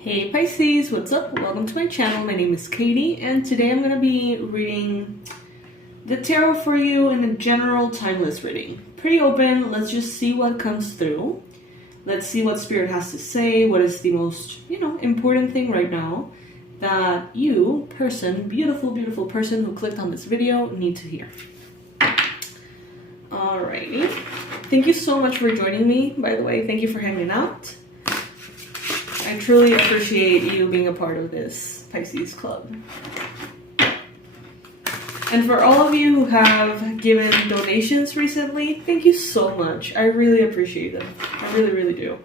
Hey Pisces, what's up? Welcome to my channel. My name is Katie, and today I'm going to be reading the tarot for you in a general timeless reading. Pretty open. Let's just see what comes through. Let's see what Spirit has to say. What is the most, important thing right now that you, beautiful, beautiful person who clicked on this video, need to hear. Alrighty. Thank you so much for joining me, by the way. Thank you for hanging out. I truly appreciate you being a part of this Pisces club. And for all of you who have given donations recently, thank you so much. I really appreciate them. I really, really do.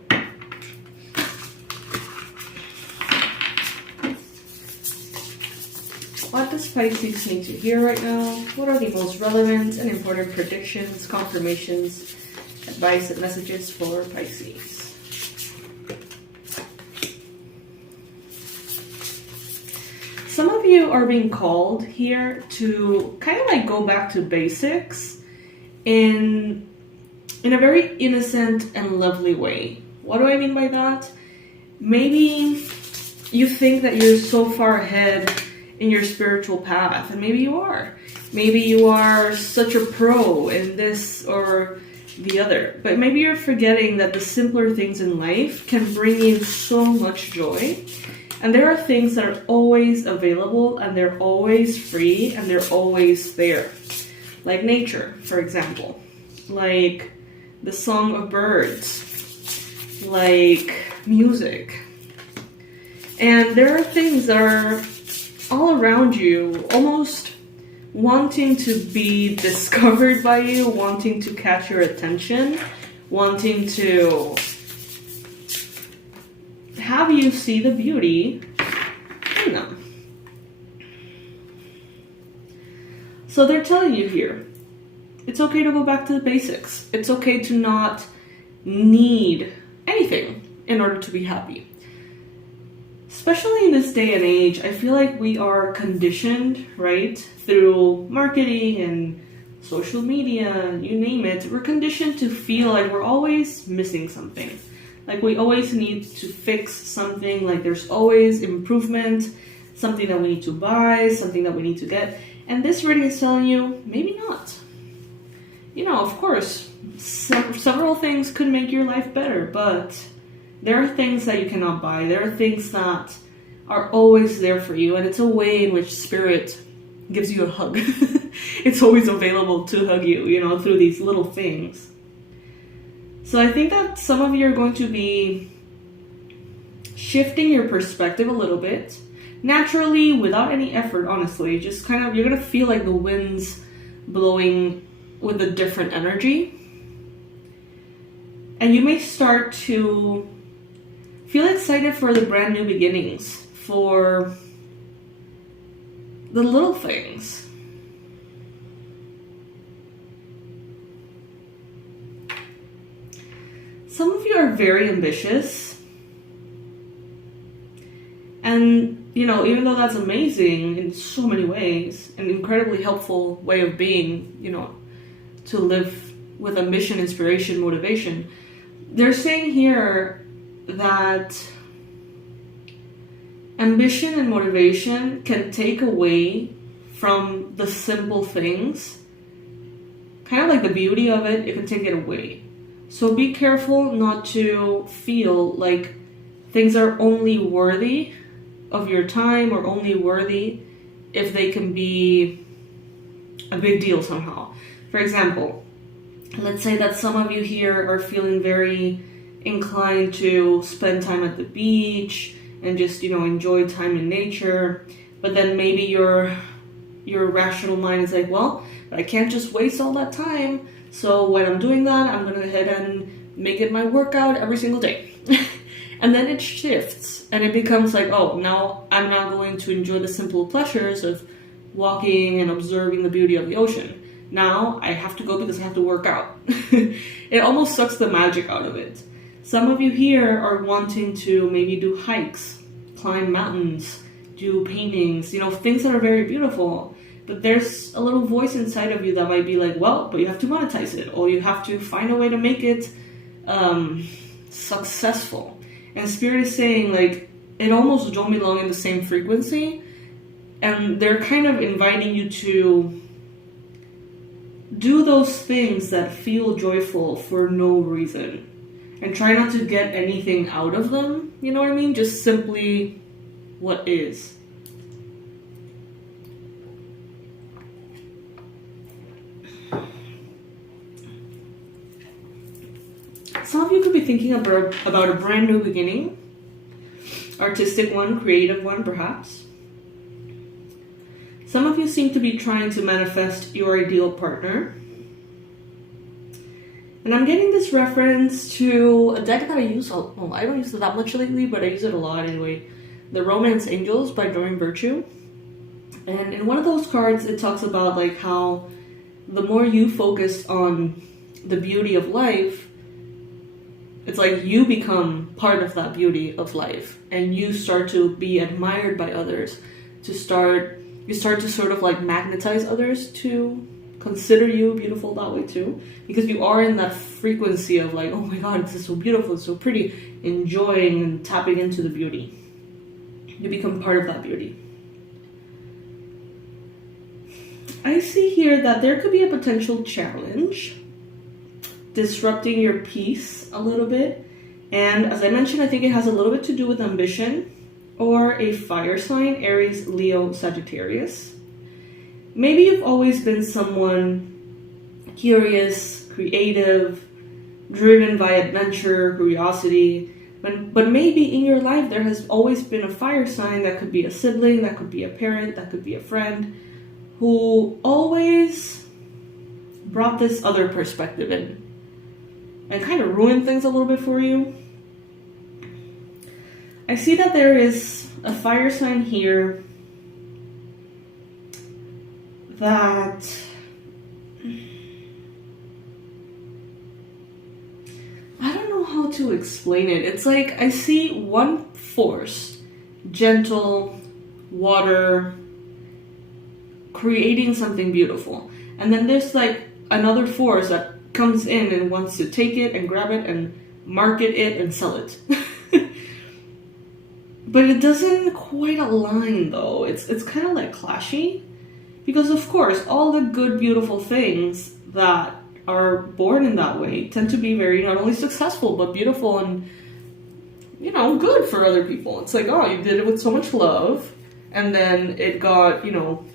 What does Pisces need to hear right now? What are the most relevant and important predictions, confirmations, advice, and messages for Pisces? Some of you are being called here to kind of like go back to basics in a very innocent and lovely way. What do I mean by that? Maybe you think that you're so far ahead in your spiritual path, and maybe you are. Maybe you are such a pro in this or the other, but maybe you're forgetting that the simpler things in life can bring you so much joy. And there are things that are always available, and they're always free, and they're always there. Like nature, for example. Like the song of birds. Like music. And there are things that are all around you, almost wanting to be discovered by you, wanting to catch your attention, wanting to have you see the beauty in them. So they're telling you here, it's okay to go back to the basics. It's okay to not need anything in order to be happy. Especially in this day and age, I feel like we are conditioned, right? Through marketing and social media, you name it. We're conditioned to feel like we're always missing something. Like we always need to fix something, like there's always improvement, something that we need to buy, something that we need to get. And this reading is telling you, maybe not. Of course, several things could make your life better, but there are things that you cannot buy. There are things that are always there for you, and it's a way in which Spirit gives you a hug. It's always available to hug you, through these little things. So I think that some of you are going to be shifting your perspective a little bit. Naturally, without any effort, honestly. Just kind of, you're going to feel like the wind's blowing with a different energy. And you may start to feel excited for the brand new beginnings, for the little things. Some of you are very ambitious, and even though that's amazing in so many ways, an incredibly helpful way of being, to live with ambition, inspiration, motivation, they're saying here that ambition and motivation can take away from the simple things, kind of like the beauty of it, it can take it away. So be careful not to feel like things are only worthy of your time or only worthy if they can be a big deal somehow. For example, let's say that some of you here are feeling very inclined to spend time at the beach and just, enjoy time in nature. But then maybe your rational mind is like, well, I can't just waste all that time. So when I'm doing that, I'm going to go ahead and make it my workout every single day. And then it shifts and it becomes like, oh, now I'm not going to enjoy the simple pleasures of walking and observing the beauty of the ocean. Now I have to go because I have to work out. It almost sucks the magic out of it. Some of you here are wanting to maybe do hikes, climb mountains, do paintings, things that are very beautiful. But there's a little voice inside of you that might be like, well, but you have to monetize it, or you have to find a way to make it successful. And Spirit is saying, like, it almost don't belong in the same frequency. And they're kind of inviting you to do those things that feel joyful for no reason. And try not to get anything out of them, you know what I mean? Just simply what is. Some of you could be thinking about a brand new beginning. Artistic one, creative one, perhaps. Some of you seem to be trying to manifest your ideal partner. And I'm getting this reference to a deck that I use, well, I don't use it that much lately, but I use it a lot anyway. The Romance Angels by Doreen Virtue. And in one of those cards, it talks about like how the more you focus on the beauty of life, it's like you become part of that beauty of life. And you start to be admired by others. You start to sort of like magnetize others to consider you beautiful that way too, because you are in that frequency of like, oh my god, this is so beautiful, it's so pretty, enjoying and tapping into the beauty. You become part of that beauty. I see here that there could be a potential challenge disrupting your peace a little bit, and as I mentioned, I think it has a little bit to do with ambition or a fire sign, Aries, Leo, Sagittarius. Maybe you've always been someone curious, creative, driven by adventure, curiosity, but maybe in your life there has always been a fire sign. That could be a sibling, that could be a parent, that could be a friend, who always brought this other perspective in and kind of ruined things a little bit for you. I see that there is a fire sign here that I don't know how to explain it. It's like I see one force, gentle, water, creating something beautiful. And then there's like another force that comes in and wants to take it and grab it and market it and sell it. But it doesn't quite align though. It's kind of like clashy. Because of course, all the good, beautiful things that are born in that way tend to be very not only successful, but beautiful and, you know, good for other people. It's like, oh, you did it with so much love, and then it got, you know,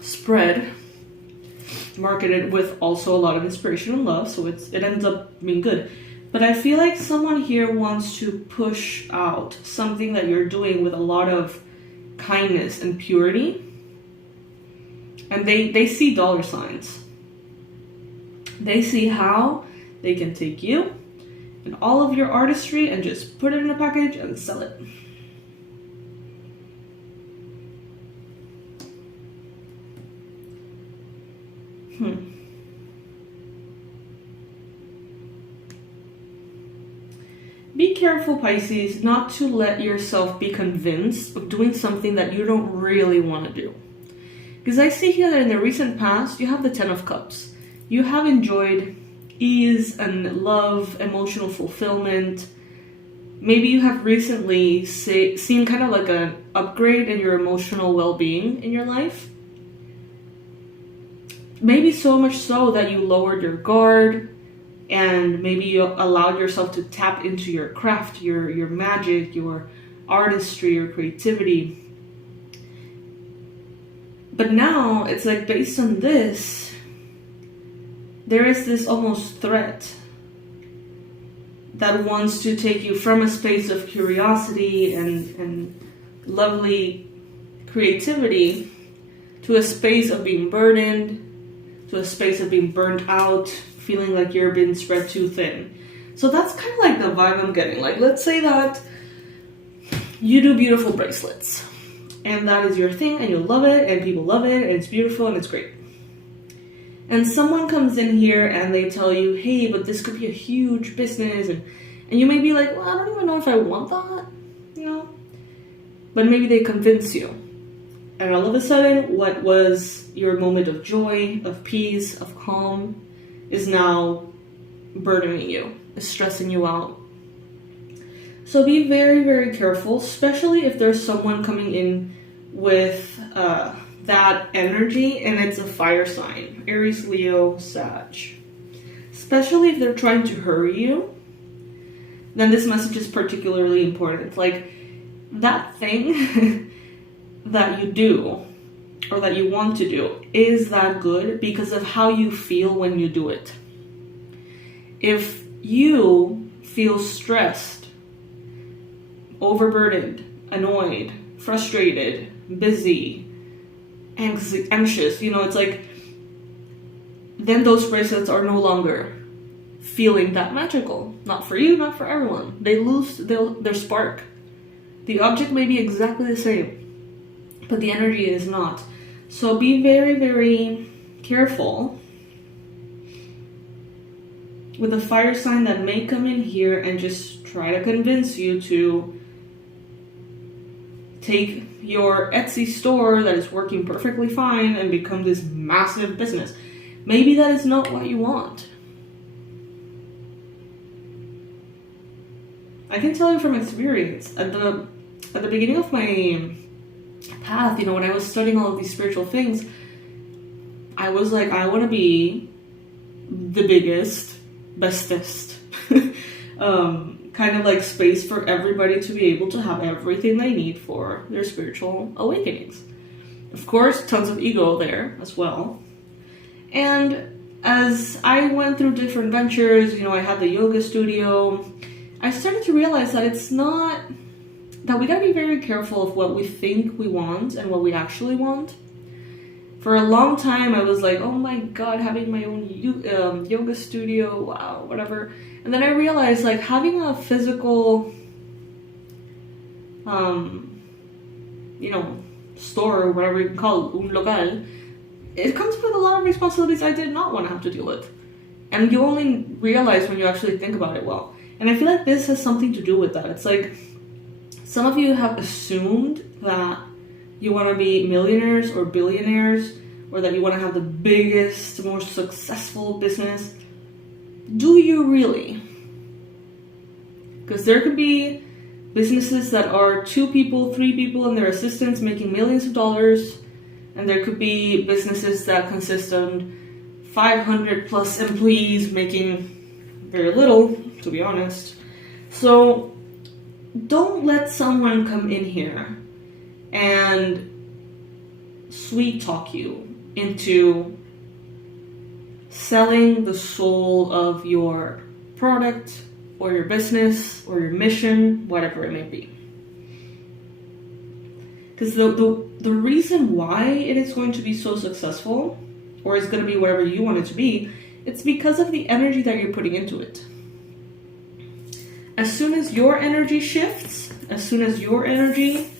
spread, marketed with also a lot of inspiration and love, so it ends up being good. But I feel like someone here wants to push out something that you're doing with a lot of kindness and purity. And they see dollar signs. They see how they can take you and all of your artistry and just put it in a package and sell it. Be careful, Pisces, not to let yourself be convinced of doing something that you don't really want to do. Because I see here that in the recent past, you have the Ten of Cups. You have enjoyed ease and love, emotional fulfillment. Maybe you have recently seen kind of like an upgrade in your emotional well-being in your life. Maybe so much so that you lowered your guard and maybe you allowed yourself to tap into your craft, your magic, your artistry, your creativity. But now, it's like based on this, there is this almost threat that wants to take you from a space of curiosity and lovely creativity to a space of being burdened, to a space of being burnt out, feeling like you're being spread too thin. So that's kind of like the vibe I'm getting. Like, let's say that you do beautiful bracelets. And that is your thing, and you love it, and people love it, and it's beautiful, and it's great. And someone comes in here, and they tell you, hey, but this could be a huge business, and you may be like, well, I don't even know if I want that, you know? But maybe they convince you. And all of a sudden, what was your moment of joy, of peace, of calm, is now burdening you, is stressing you out. So be very, very careful, especially if there's someone coming in with that energy and it's a fire sign, Aries, Leo, Sag. Especially if they're trying to hurry you, then this message is particularly important. Like, that thing that you do or that you want to do is that good because of how you feel when you do it. If you feel stressed, overburdened, annoyed, frustrated, busy, anxious, you know, it's like, then those bracelets are no longer feeling that magical. Not for you, not for everyone. They lose their spark. The object may be exactly the same, but the energy is not. So be very, very careful with a fire sign that may come in here and just try to convince you to take your Etsy store that is working perfectly fine and become this massive business. Maybe that is not what you want. I can tell you from experience, at the beginning of my path, you know, when I was studying all of these spiritual things, I was like, I want to be the biggest, bestest, kind of like space for everybody to be able to have everything they need for their spiritual awakenings. Of course, tons of ego there as well. And as I went through different ventures, you know, I had the yoga studio, I started to realize that it's not, that we gotta be very careful of what we think we want and what we actually want. For a long time, I was like, oh my god, having my own yoga studio, wow, whatever. And then I realized, like, having a physical, you know, store or whatever you can call it, un local, it comes with a lot of responsibilities I did not want to have to deal with. And you only realize when you actually think about it well. And I feel like this has something to do with that. It's like, some of you have assumed that you want to be millionaires or billionaires, or that you want to have the biggest, most successful business. Do you really? Because there could be businesses that are 2 people, 3 people and their assistants making millions of dollars, and there could be businesses that consist of 500 plus employees making very little, to be honest. So don't let someone come in here and sweet talk you into selling the soul of your product or your business or your mission, whatever it may be. Because the reason why it is going to be so successful, or is going to be whatever you want it to be, it's because of the energy that you're putting into it. As soon as your energy shifts, as soon as your energy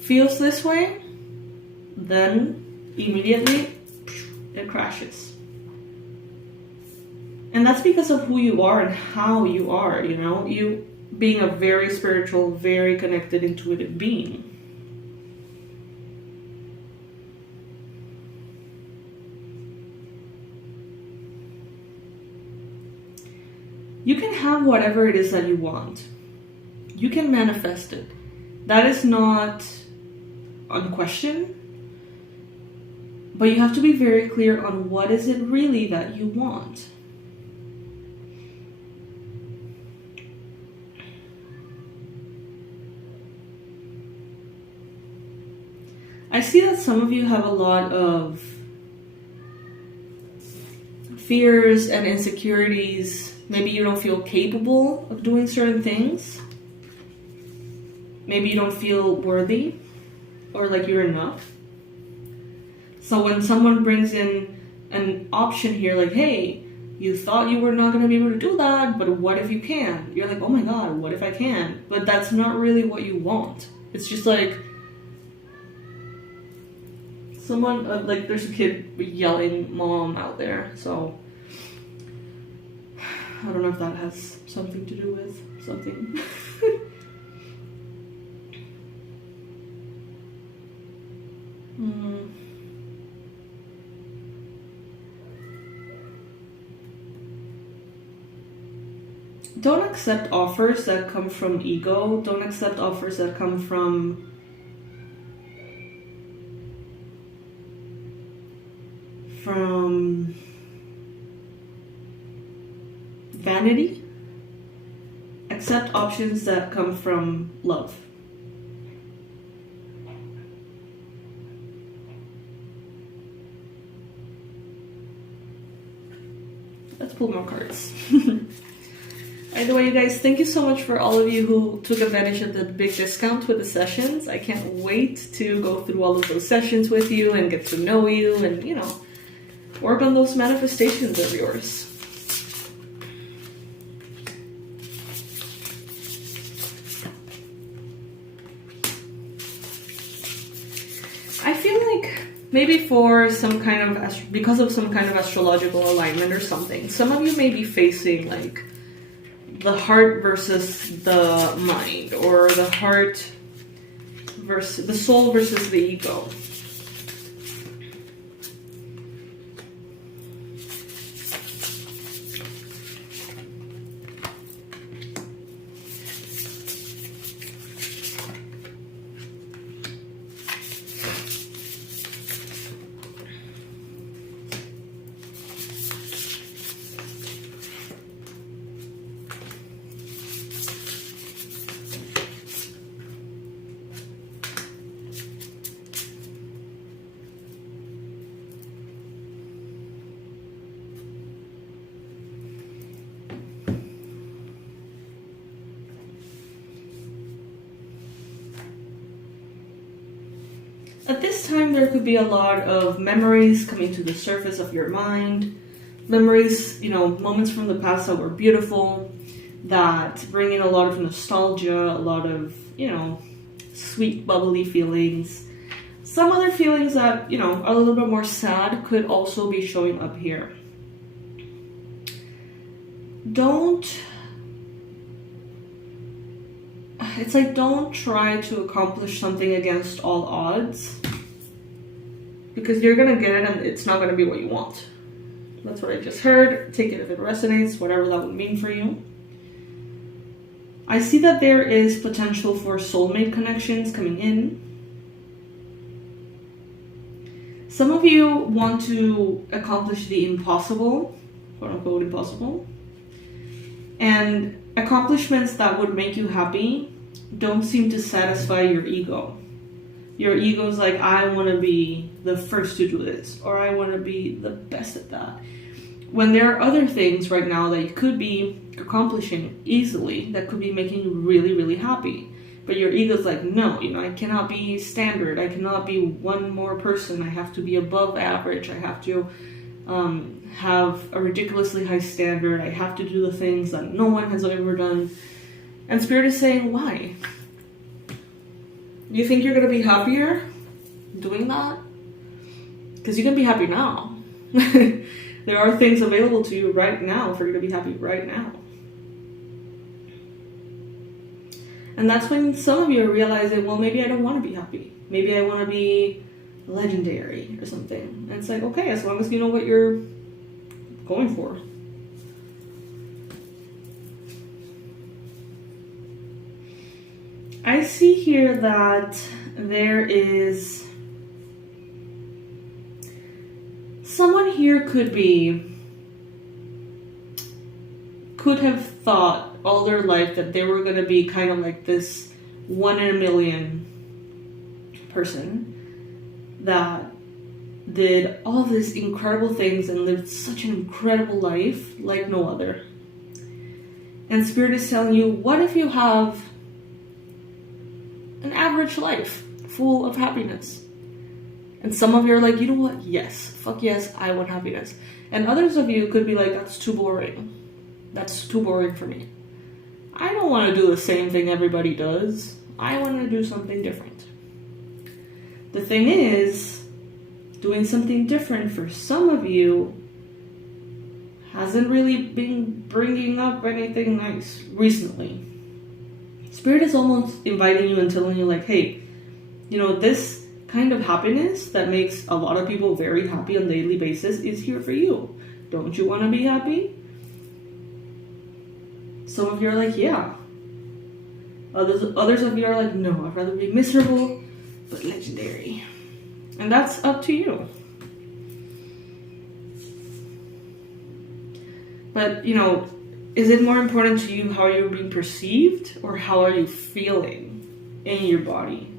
feels this way, then immediately it crashes. And that's because of who you are and how you are, you know, you being a very spiritual, very connected, intuitive being. You can have whatever it is that you want. You can manifest it. That is not unquestioned. But you have to be very clear on what is it really that you want. I see that some of you have a lot of fears and insecurities. Maybe you don't feel capable of doing certain things. Maybe you don't feel worthy or like you're enough. So when someone brings in an option here like, hey, you thought you were not going to be able to do that, but what if you can? You're like, oh my god, what if I can? But that's not really what you want. It's just like, someone, like there's a kid yelling mom out there, so I don't know if that has something to do with something. don't accept offers that come from ego. Don't accept offers that come from vanity. Accept options that come from love. Let's pull more cards. Either way, you guys, thank you so much for all of you who took advantage of the big discount with the sessions. I can't wait to go through all of those sessions with you and get to know you and, you know, work on those manifestations of yours. I feel like maybe for some kind of, because of some kind of astrological alignment or something, some of you may be facing like the heart versus the mind, or the heart versus the soul versus the ego. At this time, there could be a lot of memories coming to the surface of your mind. Memories, you know, moments from the past that were beautiful, that bring in a lot of nostalgia, a lot of, you know, sweet, bubbly feelings. Some other feelings that, you know, are a little bit more sad could also be showing up here. It's like, don't try to accomplish something against all odds, because you're gonna get it and it's not gonna be what you want. That's what I just heard. Take it if it resonates, whatever that would mean for you. I see that there is potential for soulmate connections coming in. Some of you want to accomplish the impossible, quote unquote impossible, and accomplishments that would make you happy don't seem to satisfy your ego. Your ego's like, I want to be the first to do this, or I want to be the best at that. When there are other things right now that you could be accomplishing easily that could be making you really, really happy. But your ego's like, no, you know, I cannot be standard. I cannot be one more person. I have to be above average. I have to have a ridiculously high standard. I have to do the things that no one has ever done. And Spirit is saying, why? You think you're going to be happier doing that? Because you can be happy now. There are things available to you right now for you to be happy right now. And that's when some of you are realizing, well, maybe I don't want to be happy. Maybe I want to be legendary or something. And it's like, okay, as long as you know what you're going for. I see here that there is someone here could have thought all their life that they were going to be kind of like this 1 in a million person that did all these incredible things and lived such an incredible life like no other. And Spirit is telling you, what if you have an average life full of happiness? And some of you are like, you know what? Yes. Fuck yes, I want happiness. And others of you could be like, that's too boring. That's too boring for me. I don't want to do the same thing everybody does. I want to do something different. The thing is, doing something different for some of you hasn't really been bringing up anything nice recently. Spirit is almost inviting you and telling you like, hey, you know, this kind of happiness that makes a lot of people very happy on a daily basis is here for you. Don't you want to be happy? Some of you are like, yeah. Others of you are like, no, I'd rather be miserable but legendary. And that's up to you. But, you know, is it more important to you how you're being perceived or how are you feeling in your body?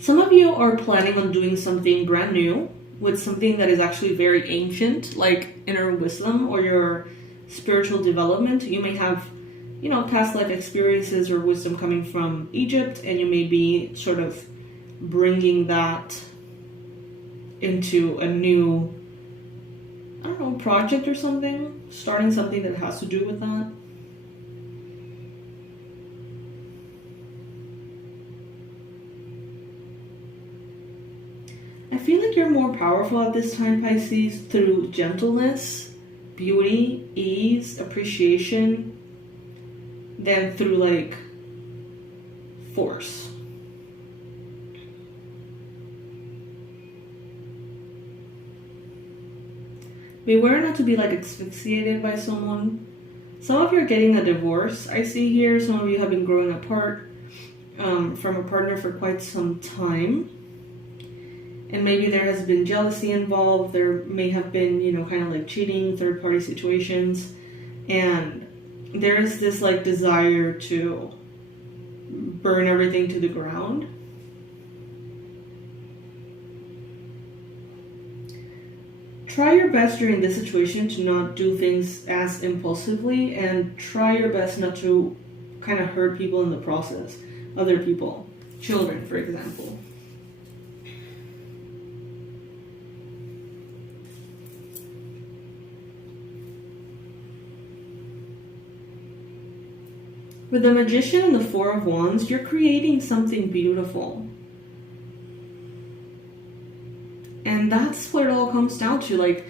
Some of you are planning on doing something brand new with something that is actually very ancient, like inner wisdom or your spiritual development. You may have, you know, past life experiences or wisdom coming from Egypt, and you may be sort of bringing that into a new, I don't know, project or something, starting something that has to do with that. I feel like you're more powerful at this time, Pisces, through gentleness, beauty, ease, appreciation, than through like force. Beware not to be like asphyxiated by someone. Some of you are getting a divorce, I see here. Some of you have been growing apart from a partner for quite some time. And maybe there has been jealousy involved. There may have been, you know, kind of like cheating, third-party situations. And there is this like desire to burn everything to the ground. Try your best during this situation to not do things as impulsively, and try your best not to kind of hurt people in the process. Other people, children, for example. With the Magician and the Four of Wands, you're creating something beautiful. And that's what it all comes down to. Like,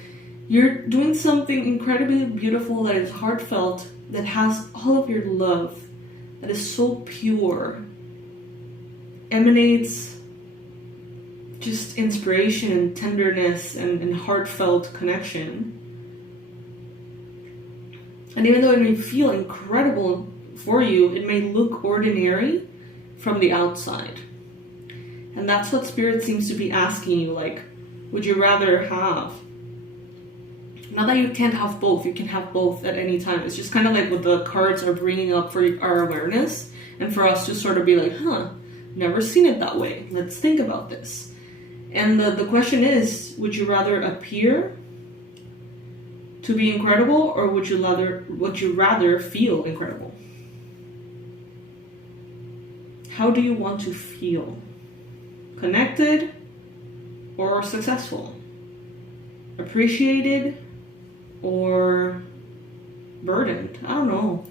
you're doing something incredibly beautiful that is heartfelt, that has all of your love, that is so pure, emanates just inspiration and tenderness and heartfelt connection. And even though it may feel incredible for you, it may look ordinary from the outside. And that's what Spirit seems to be asking you, like, would you rather have, not that you can't have both, you can have both at any time. It's just kind of like what the cards are bringing up for our awareness, and for us to sort of be like, never seen it that way. Let's think about this. And the question is, would you rather appear to be incredible, or would you rather feel incredible? How do you want to feel? Connected or successful? Appreciated or burdened? I don't know.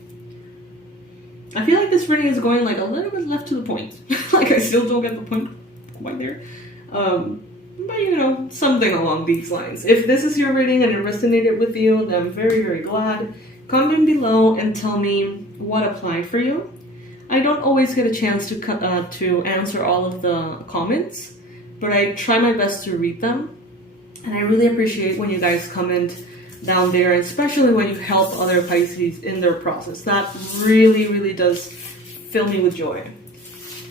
I feel like this reading is going like a little bit left to the point. Like I still don't get the point quite there. But you know, something along these lines. If this is your reading and it resonated with you, then I'm very, very glad. Comment below and tell me what applied for you. I don't always get a chance to answer all of the comments, but I try my best to read them. And I really appreciate when you guys comment down there, especially when you help other Pisces in their process. That really, really does fill me with joy.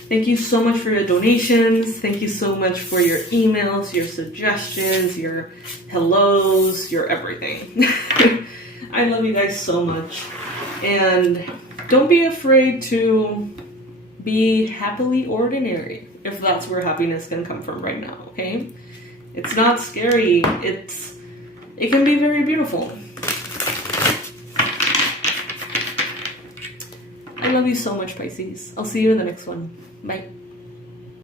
Thank you so much for your donations. Thank you so much for your emails, your suggestions, your hellos, your everything. I love you guys so much. And don't be afraid to be happily ordinary, if that's where happiness can come from right now, okay? It's not scary. It can be very beautiful. I love you so much, Pisces. I'll see you in the next one. Bye.